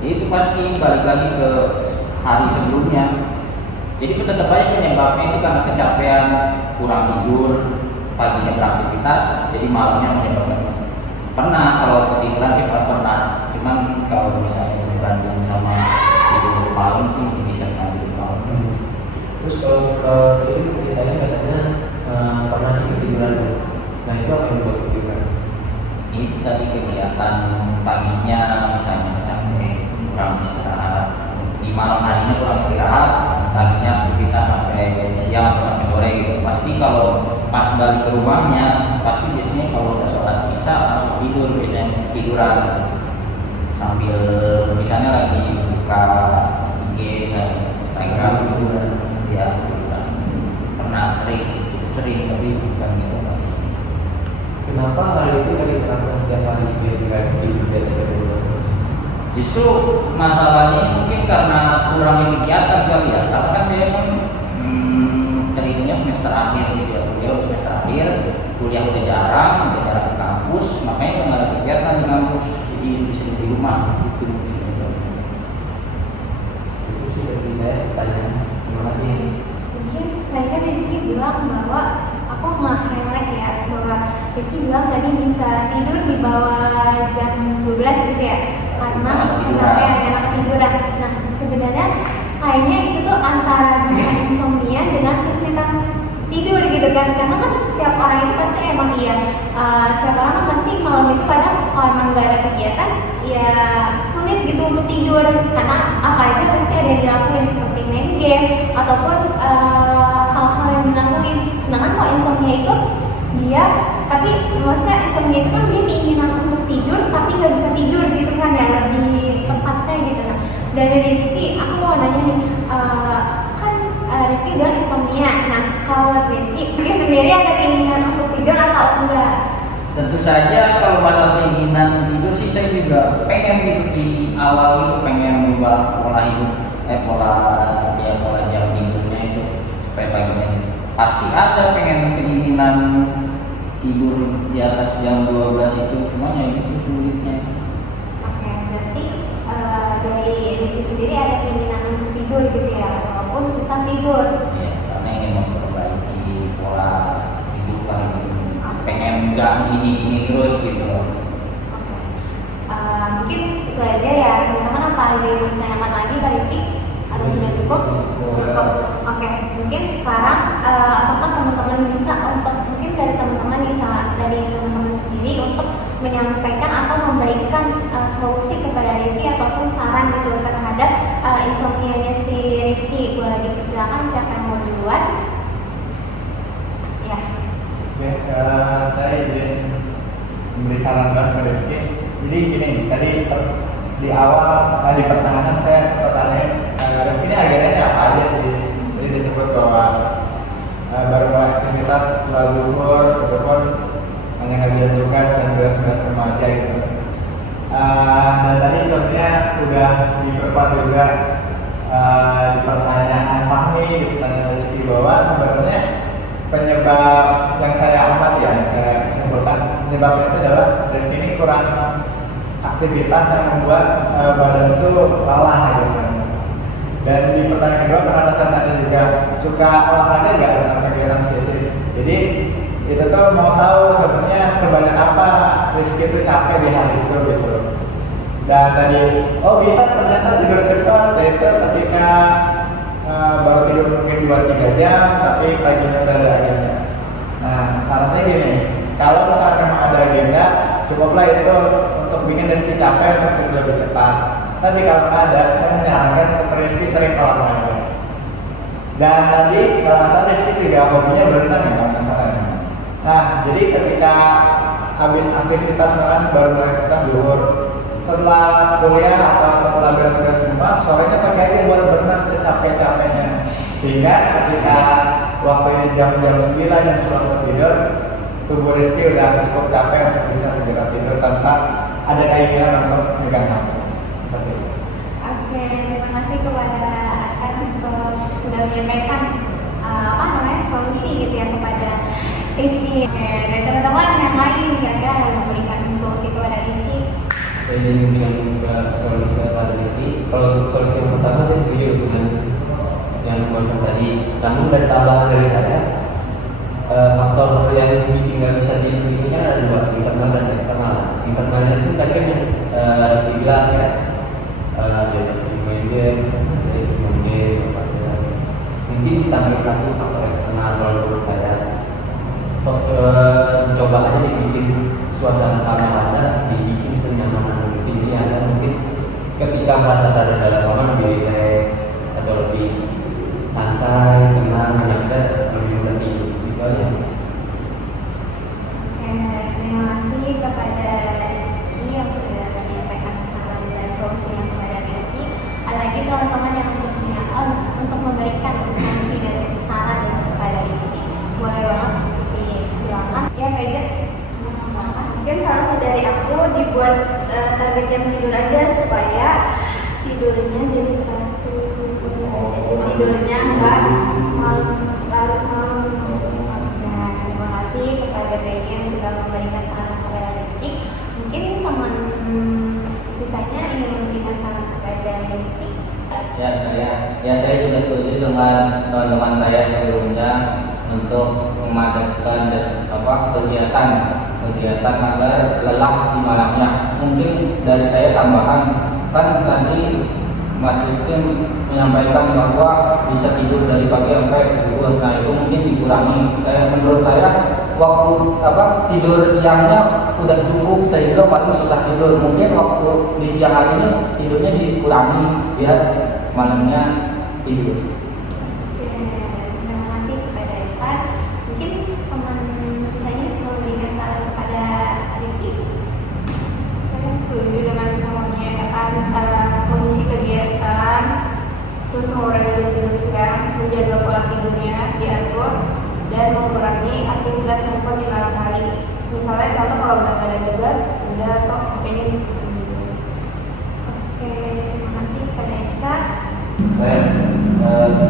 Itu pasti balik lagi ke hari sebelumnya. Jadi tetap aja penyebabnya itu karena kecapean, kurang tidur, paginya beraktivitas, jadi malamnya menyebabkan. Pernah kalau ketiduran sih pernah. Cuman kalau misalnya berandung sama tidur malam sih bisa tidur malam. Terus kalau ini ceritanya katanya pernah sih ketiduran. Nah itu apa yang buat ketiduran? Ini tadi kegiatan paginya misalnya capek, kurang istirahat. Di malam harinya kurang istirahat, paginya aktivitas sampai siang atau sampai sore gitu. Pasti kalau pas balik ke rumahnya, pasti biasanya kalau udah sholat isya langsung tidur, biasanya tiduran sambil misalnya lagi buka IG dan Instagram tiduran, ya tiduran. Pernah cukup sering, tapi bukan gitu. Kenapa hal itu nggak diterapkan setiap hari biar nggak tidur dari jam 12? Justru masalahnya mungkin karena kurangnya kegiatan kali ya. Karena kan saya kan terhitungnya semester akhir gitu ya, kuliah semester akhir, kuliah udah jarang ke kampus, makanya nggak ada kegiatan di kampus, jadi bisa di rumah gitu. Itu sih dari saya pertanyaan. Terima kasih. Mungkin tadi Rifki bilang bahwa aku nge-highlight ya, bahwa Rifki bilang tadi bisa tidur di bawah jam 12 gitu ya, karena sampai enak tiduran. Nah, sebenarnya kayaknya itu tuh antara bisa insomnia dengan kesulitan tidur gitu kan, karena kan setiap orang itu pasti emang setiap orang kan pasti malam itu kadang kalau emang nggak ada kegiatan ya sulit gitu untuk tidur, karena apa aja pasti ada yang dilakuin seperti main game ataupun hal-hal yang dilakuin. Sedangkan kalau insomnia itu dia, tapi maksudnya insomnia itu kan dia keinginan untuk tidur tapi nggak bisa tidur gitu kan ya, lebih tepatnya gitu. Nah, dari Rifki aku mau nanya nih, kan Rifki bilang insomnia. Nah, kalau Rifki sendiri ada keinginan untuk tidur atau enggak? Tentu saja kalau masalah keinginan tidur sih saya juga pengen gitu, di awal itu pengen merubah pola hidup, pola jam tidurnya itu supaya paginya pasti ada pengen keinginan tidur di atas jam 12 itu, cuma ya itu sulitnya. Oke, berarti dari Rifki sendiri ada keinginan untuk tidur gitu ya, walaupun susah tidur. Ya, karena ingin memperbaiki pola hidup lah gitu. Pengen nggak gini terus gitu. Mungkin itu aja ya teman-teman. Apa ada yang ditanyakan lagi dari Rifki? Atau sudah cukup? Cukup. Oke, mungkin sekarang apakah teman-teman bisa untuk mungkin dari teman-teman sendiri untuk menyampaikan atau memberikan solusi kepada Rifki ataupun saran gitu terhadap insomnia-nya si Rifki? Boleh dipersilakan, siapa yang mau duluan? Ya. Oke, saya izin memberi saran ke Rifki. Jadi gini, tadi di awal di pertengahan saya sempat tanya Rifki ini agendanya apa aja sih? Jadi disebut bahwa baru aktivitas setelah zuhur, itu pun hanya ngerjain tugas dan beres-beres remaja gitu. Dan tadi sebenarnya udah diperkuat juga di pertanyaan Fahmi, di pertanyaan Rizky bahwa sebenarnya penyebab yang saya amati ya, yang saya simpulkan penyebabnya itu adalah Rifki ini kurang aktivitas yang membuat badan itu lelah gitu kan. Dan di pertanyaan kedua karena saya tanya juga suka olahraga nggak dalam kegiatan fisik. Jadi itu tuh mau tahu sebenarnya sebanyak apa Rifki itu capek di hari itu gitu. Dan tadi bisa ternyata tidur cepat, yaitu ketika baru tidur mungkin 2-3 jam tapi paginya udah ada agenda. Nah saran saya gini, kalau misalnya memang ada agenda cukuplah itu untuk bikin Rifki capek untuk tidur lebih cepat. Tapi kalau nggak ada, saya menyarankan untuk Rifki sering olahraga. Dan tadi kalau nggak salah Rifki juga hobinya berenang ya kalau nggak salah. Nah jadi ketika habis aktivitas makan baru aktivitas zuhur, setelah kuliah atau setelah beres-beres rumah, sorenya pakai aja buat berenang secapek-capeknya. Sehingga ketika waktunya jam-jam 9 jam sudah tidur, tubuh Rifki udah cukup capek untuk bisa segera tidur tanpa ada keinginan untuk megang HP. Seperti itu. Oke, terima kasih kepada Arkan untuk sudah menyampaikan solusi gitu ya kepada Rifki. Dan teman-teman yang lain kira-kira yang memberikan solusi kepada Rifki. Saya ingin dengan solusi kepada Rifki. Kalau untuk solusi yang pertama saya setuju dengan yang dibuatkan tadi. Namun dari tambahan dari saya, faktor yang bikin nggak bisa tidur ini kan ada dua, internal dan eksternal. Internalnya itu tadi kan dibilang ya, main game, mungkin ditambah satu faktor eksternal kalau menurut saya. Coba aja dibikin suasana kamar Anda, dibikin senyaman mungkin ini Anda mungkin ketika merasa dalam kamar lebih relax atau lebih santai, tenang, Anda lebih mudah tidur. Itu aja. Terima kasih kepada Rizky yang sudah menyampaikan saran dan solusi yang kepada Rifki. Ada lagi teman-teman yang untuk memberikan solusi dan saran kepada Rifki, boleh banget silakan. Ya Megan, Mungkin solusi dari aku dibuat target jam tidur aja supaya tidurnya jadi teratur, tidurnya nggak larut malam. Nah, terima kasih kepada Megan yang sudah memberikan saran kepada Rifki. Mungkin teman sisanya ingin memberikan saran kepada Rifki. Ya saya juga setuju dengan teman-teman saya sebelumnya untuk memadatkan kegiatan agar lelah di malamnya. Mungkin dari saya tambahan, kan tadi Mas Rifki menyampaikan bahwa bisa tidur dari pagi sampai zuhur. Nah itu mungkin dikurangi. Menurut saya waktu tidur siangnya udah cukup sehingga paling susah tidur. Mungkin waktu di siang hari ini tidurnya dikurangi biar malamnya tidur. Terima kasih kepada Evan. Mungkin teman sisanya memberikan saran kepada Rifki. Saya setuju dengan sarannya akan mengisi kegiatan, terus mengurangi tidur siang, menjaga pola tidurnya diatur, dan mengurangi aktivitas handphone di malam hari. Misalnya contoh kalau udah gak ada tugas, udah atau pengen Oke, terima kasih kepada Esa.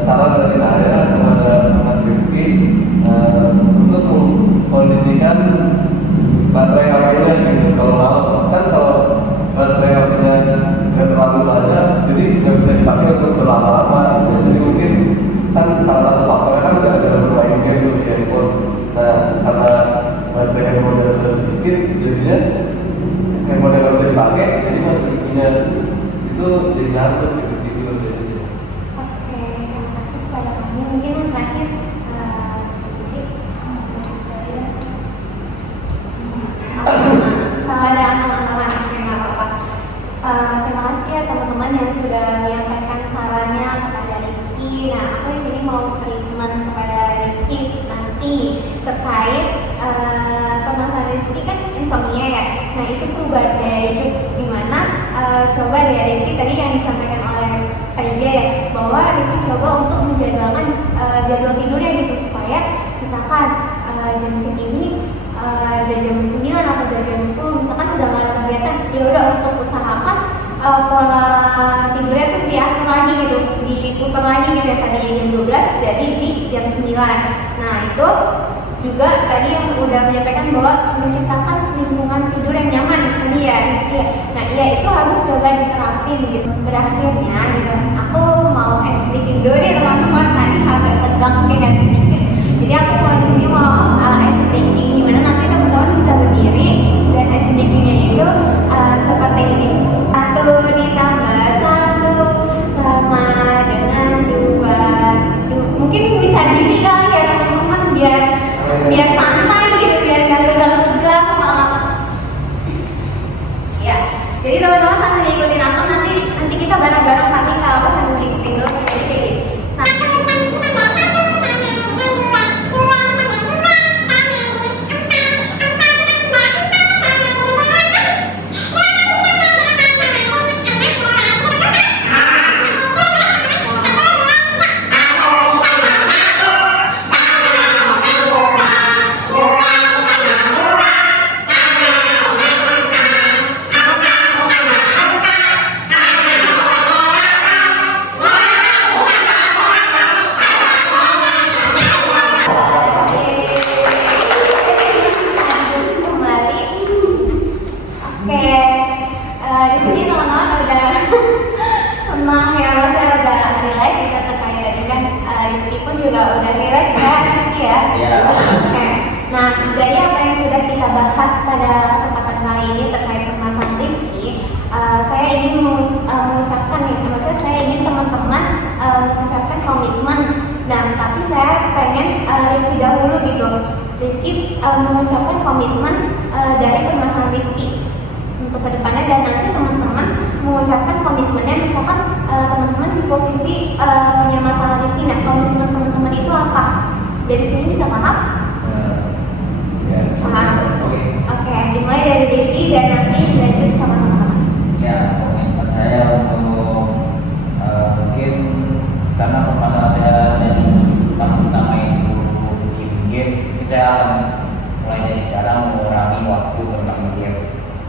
Saran dari saya kepada Mas Rifki untuk mengkondisikan baterai HP-nya gitu. Kalau malam kan kalau baterai HP-nya nggak terlalu banyak, jadi nggak bisa dipakai untuk berlama-lama. Jadi mungkin kan salah satu faktornya kan nggak ada bermain game tuh di handphone. Nah karena baterai handphone sudah sedikit, jadinya handphone nggak bisa dipakai, jadi Mas Rifki-nya itu jadi ngantuk gitu. Oke, terima kasih kepada kami. Mungkin yang terakhir, sama ada teman-teman yang nggak apa-apa. Terima kasih ya teman-teman yang sudah menyampaikan sarannya kepada Rifki. Nah, aku di sini mau treatment kepada Rifki nanti terkait permasalahan Rifki kan insomnia ya. Nah, itu perubahan gaya hidup dimana coba ya Rifki tadi yang disampaikan oleh PJ ya, bahwa Rifki coba untuk menjadwalkan jadwal tidurnya gitu supaya misalkan jam segini dari jam 9 atau dari jam 10 misalkan udah nggak ada kegiatan, ya udah untuk usahakan pola tidurnya tuh diatur lagi gitu, diputar lagi gitu ya, tadinya jam 12 jadi di jam 9. Nah itu juga tadi yang udah menyampaikan bahwa menciptakan lingkungan tidur yang nyaman tadi ya Rizky. Nah iya itu harus coba diterapin gitu. Berakhirnya gitu aku mau SDK dulu nih teman-teman, tadi agak tegang kayak sedikit. Jadi aku mau di sini mau SDK gimana nanti teman-teman bisa berdiri dan SDK-nya itu seperti ini. 1 ditambah 1 sama dengan 2. Mungkin bisa diri kali ya teman-teman biar santai gitu, biar gak tegang-tegang banget. Ya, jadi teman-teman sambil ikutin aku nanti kita bareng-bareng tapi nggak apa sambil ikutin dulu. Jadi bahas pada kesempatan kali ini terkait permasalahan Rifki, saya ingin mengucapkan nih, maksudnya saya ingin teman-teman mengucapkan komitmen. Nah, tapi saya pengen Rifki dahulu gitu. Rifki mengucapkan komitmen dari permasalahan Rifki untuk kedepannya, dan nanti teman-teman mengucapkan komitmennya. Misalkan teman-teman di posisi punya masalah Rifki, nah komitmen teman-teman itu apa? Dari sini bisa paham? Paham? Oke, dimulai dari Rifki dan nanti dilanjut sama teman-teman. Ya, komitmen saya untuk mungkin karena permasalahan saya dari utama itu game, saya akan mulai dari sekarang mengurangi waktu bermain game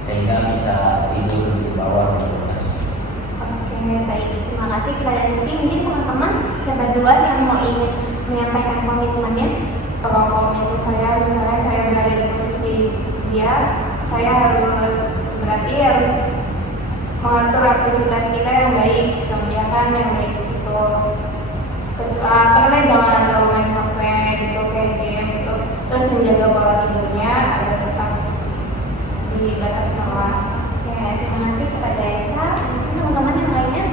sehingga bisa tidur di bawah 12. Oke, baik. Terima kasih kepada Rifki. Mungkin teman-teman siapa duluan yang mau ingin menyampaikan komitmennya? Kalau komitmen saya, misalnya saya berada di posisi dia, saya harus mengatur aktivitas kita yang baik, kebijakan yang baik itu. Karena jangan terlalu main HP gitu, kayak game gitu. Terus menjaga pola tidurnya agar tetap di batas normal. Oke, terima kasih kepada Esa. Mungkin teman-teman yang lainnya?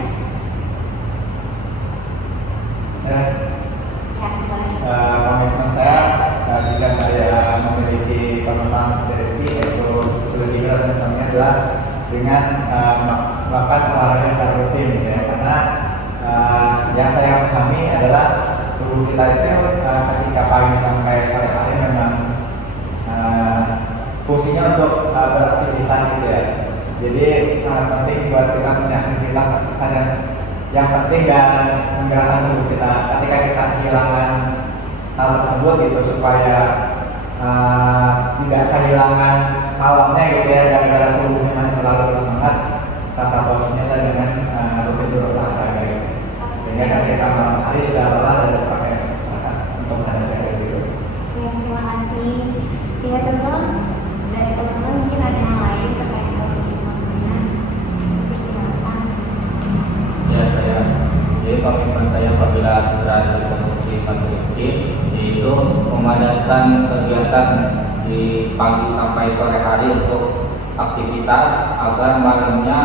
Komitmen saya jika saya memiliki permasalahan seperti ini, yaitu sudah dibilang misalnya adalah dengan melakukan olahraga secara rutin gitu ya. Karena yang saya pahami adalah tubuh kita itu ketika pagi sampai sore hari memang fungsinya untuk beraktivitas gitu ya. Jadi sangat penting buat kita punya aktivitas yang penting dan menggerakkan tubuh kita. Ketika kita kehilangan hal tersebut gitu, supaya tidak kehilangan malamnya gitu ya, gara-gara tubuhnya masih terlalu bersemangat, salah satu opsinya adalah dengan rutin berolahraga gitu. Sehingga ketika malam hari sudah lelah dan dipakai istirahat untuk menghadapi hari itu. Ya, terima kasih. Ya teman-teman, dari teman-teman mungkin ada yang lain terkait komitmennya. Persilakan. Ya, jadi komitmen saya apabila berada di posisi Mas Rifki yaitu memadatkan kegiatan di pagi sampai sore hari untuk aktivitas agar malamnya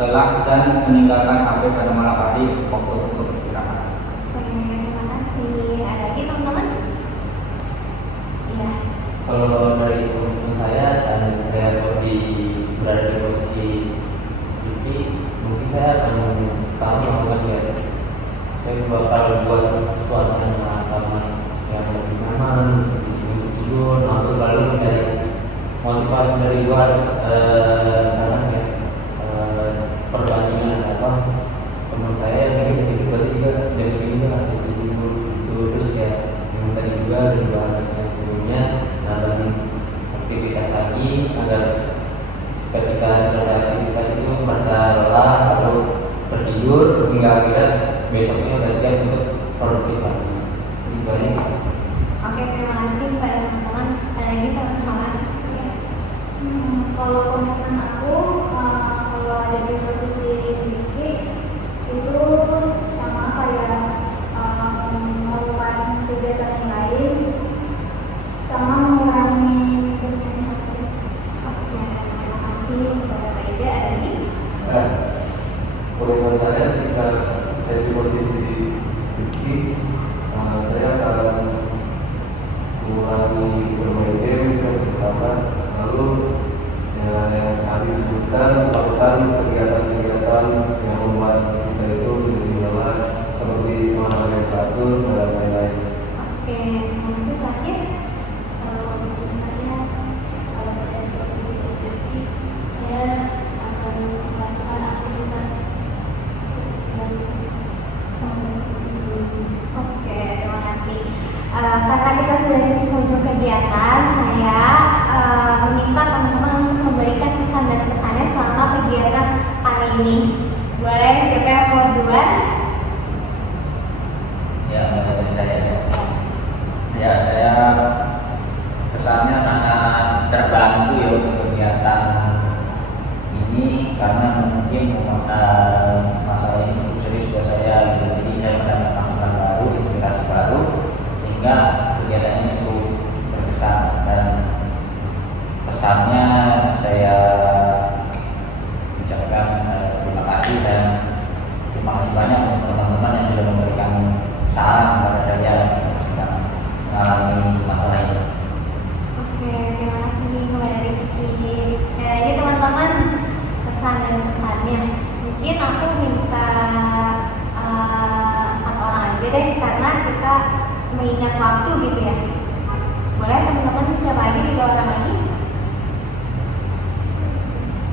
lelah dan meninggalkan HP pada malam hari, fokus untuk istirahat. Oke, terima kasih. Ada lagi teman-teman? Iya. Kalau dari komitmen saya, saat saya berada di posisi ini, mungkin saya akan melakukan ya. Saya bakal buat suasana kamar yang lebih nyaman, untuk tidur, nonton, lalu mencari motivasi dari luar sana ya. Perbandingan apa teman saya yang tiba-tiba jam segini harus tidur terus ya, yang tadi juga dibahas sebelumnya, nambahin aktivitas lagi agar ketika selesai aktivitas itu merasa lelah lalu tertidur hingga akhirnya besoknya sudah siap untuk produktif lagi. Itu aja sih. Oke, terima kasih kepada Kalau komitmen aku, kalau ada di posisi Rizky itu sama kayak melakukan kegiatan yang lain sama mengurangi kegiatan. Oke, terima kasih kepada Kak Eja. Ada lagi? Komitmen saya jika saya di posisi Rizky, saya akan mengurangi bermain game yang pertama, lalu yang tadi disebutkan melakukan kegiatan-kegiatan yang membuat kita itu menjadi lelah seperti olahraga teratur dan lain-lain. Oke, terima kasih. Terakhir, Misalnya kalau saya di posisi Rizky, saya akan melakukan aktivitas oke, terima kasih. Karena kita sudah di penghujung kegiatan, saya meminta teman-teman untuk memberikan pesan dan pesannya selama kegiatan hari ini. Boleh, siapa yang mau duluan? Ya, menurut saya, ya saya kesannya sangat terbantu ya untuk kegiatan ini karena mungkin masalah ini cukup serius buat saya gitu. Jadi saya mendapat masukan baru, inspirasi baru sehingga kegiatan ini cukup berkesan dan pesannya saya ucapkan terima kasih dan terima kasih banyak untuk teman-teman yang sudah memberikan saran kepada saya yang sedang mengalami masalah ini. Oke, terima kasih kepada Rifki. Jadi teman-teman, pesan dan pesannya mungkin aku minta 4 orang aja deh karena kita mengingat waktu gitu ya. Boleh teman-teman, siapa lagi, 3 orang lagi?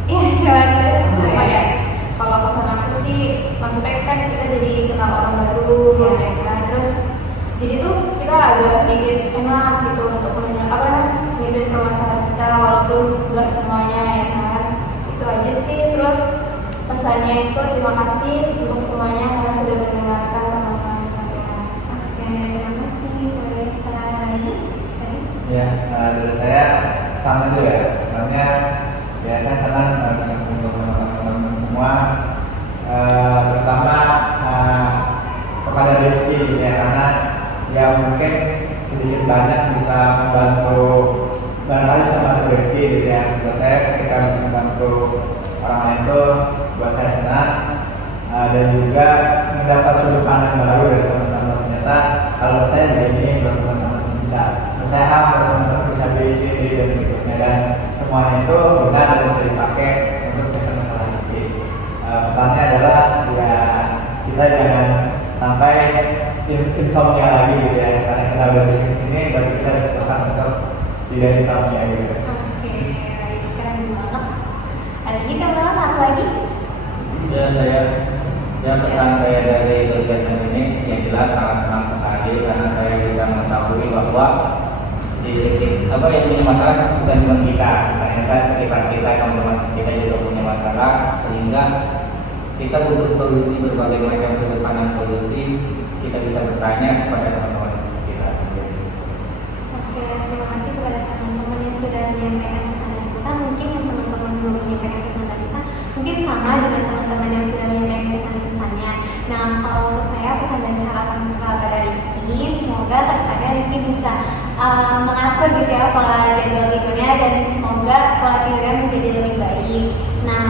Iya, siapa lagi? Oh, ya. Kalau pesan aku sih, maksudnya kan kita jadi kenal orang baru, ya kan. Terus jadi tuh kita agak sedikit enak gitu untuk ngituin permasalahan kita walaupun nggak semuanya ya kan. Itu aja sih. Terus pesannya itu terima kasih untuk semuanya karena sudah mendengarkan permasalahan saya. Oke, terima kasih. Boleh saran lagi? Ya, dari saya sama aja ya. Karena ya saya senang bisa mengumpul teman-teman semua, terutama kepada Rifki gitu ya, karena ya mungkin sedikit banyak bisa membantu, barangkali bisa membantu Rifki gitu ya. Buat saya ketika bisa membantu orang lain itu buat saya senang, dan juga mendapat sudut pandang baru dari teman-teman. Ternyata kalau buat saya begini, buat teman-teman bisa saya teman-teman bisa B, C, D dan berikutnya, dan semuanya itu benar dan bisa dipakai untuk menyelesaikan masalah ini. Pesannya adalah ya kita jangan sampai insomnia lagi gitu ya, karena kita udah di sini berarti kita disediakan untuk tidak insomnia gitu. Oke, baik, keren banget. Ada lagi teman-teman, satu lagi? Ya pesan saya dari kegiatan ini yang jelas sangat senang sekali karena saya bisa mengetahui bahwa yang punya masalah bukan cuma kita, ternyata sekitar kita, teman-teman kita juga punya masalah, sehingga kita butuh solusi, berbagai macam sudut pandang solusi. Kita bisa bertanya kepada teman-teman kita sendiri. Oke, terima kasih kepada teman-teman yang sudah menyampaikan pesan dan pesan. Mungkin yang teman-teman belum menyampaikan pesan dan pesan, mungkin sama dengan teman-teman yang sudah menyampaikan pesan dan pesannya. Nah, kalau menurut saya pesan dan harapan kepada Rifki, semoga kedepannya Rifki bisa mengatur gitu ya pola jadwal tidurnya dan semoga pola tidurnya menjadi lebih baik. Nah,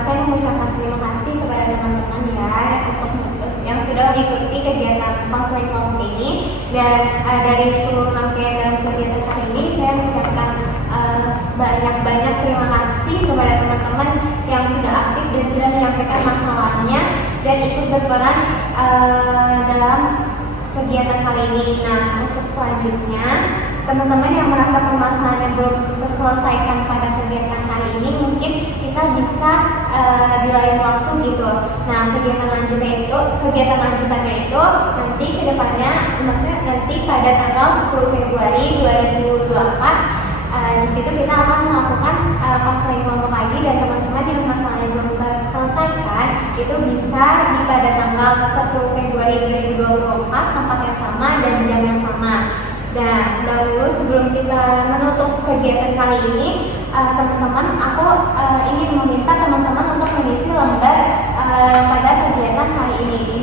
saya mengucapkan terima kasih kepada teman-teman ya untuk yang sudah mengikuti kegiatan konseling kelompok ini, dan dari seluruh rangkaian dalam kegiatan kali ini saya mengucapkan banyak-banyak terima kasih kepada teman-teman yang sudah aktif dan sudah menyampaikan masalahnya dan ikut berperan dalam kegiatan kali ini. Nah, untuk selanjutnya teman-teman yang merasa permasalahan yang belum terselesaikan pada kegiatan hari ini, mungkin kita bisa di lain waktu gitu. Nah, kegiatan lanjutannya itu nanti kedepannya, maksudnya nanti pada tanggal 10 Februari 2024 di situ kita akan melakukan konseling kelompok lagi, dan teman-teman yang masalahnya belum terselesaikan itu bisa di pada tanggal 10 Februari 2024 tempat yang sama dan jam yang sama. Dan lalu sebelum kita menutup kegiatan kali ini, teman-teman, aku ingin meminta teman-teman untuk mengisi lembar pada kegiatan hari ini. Di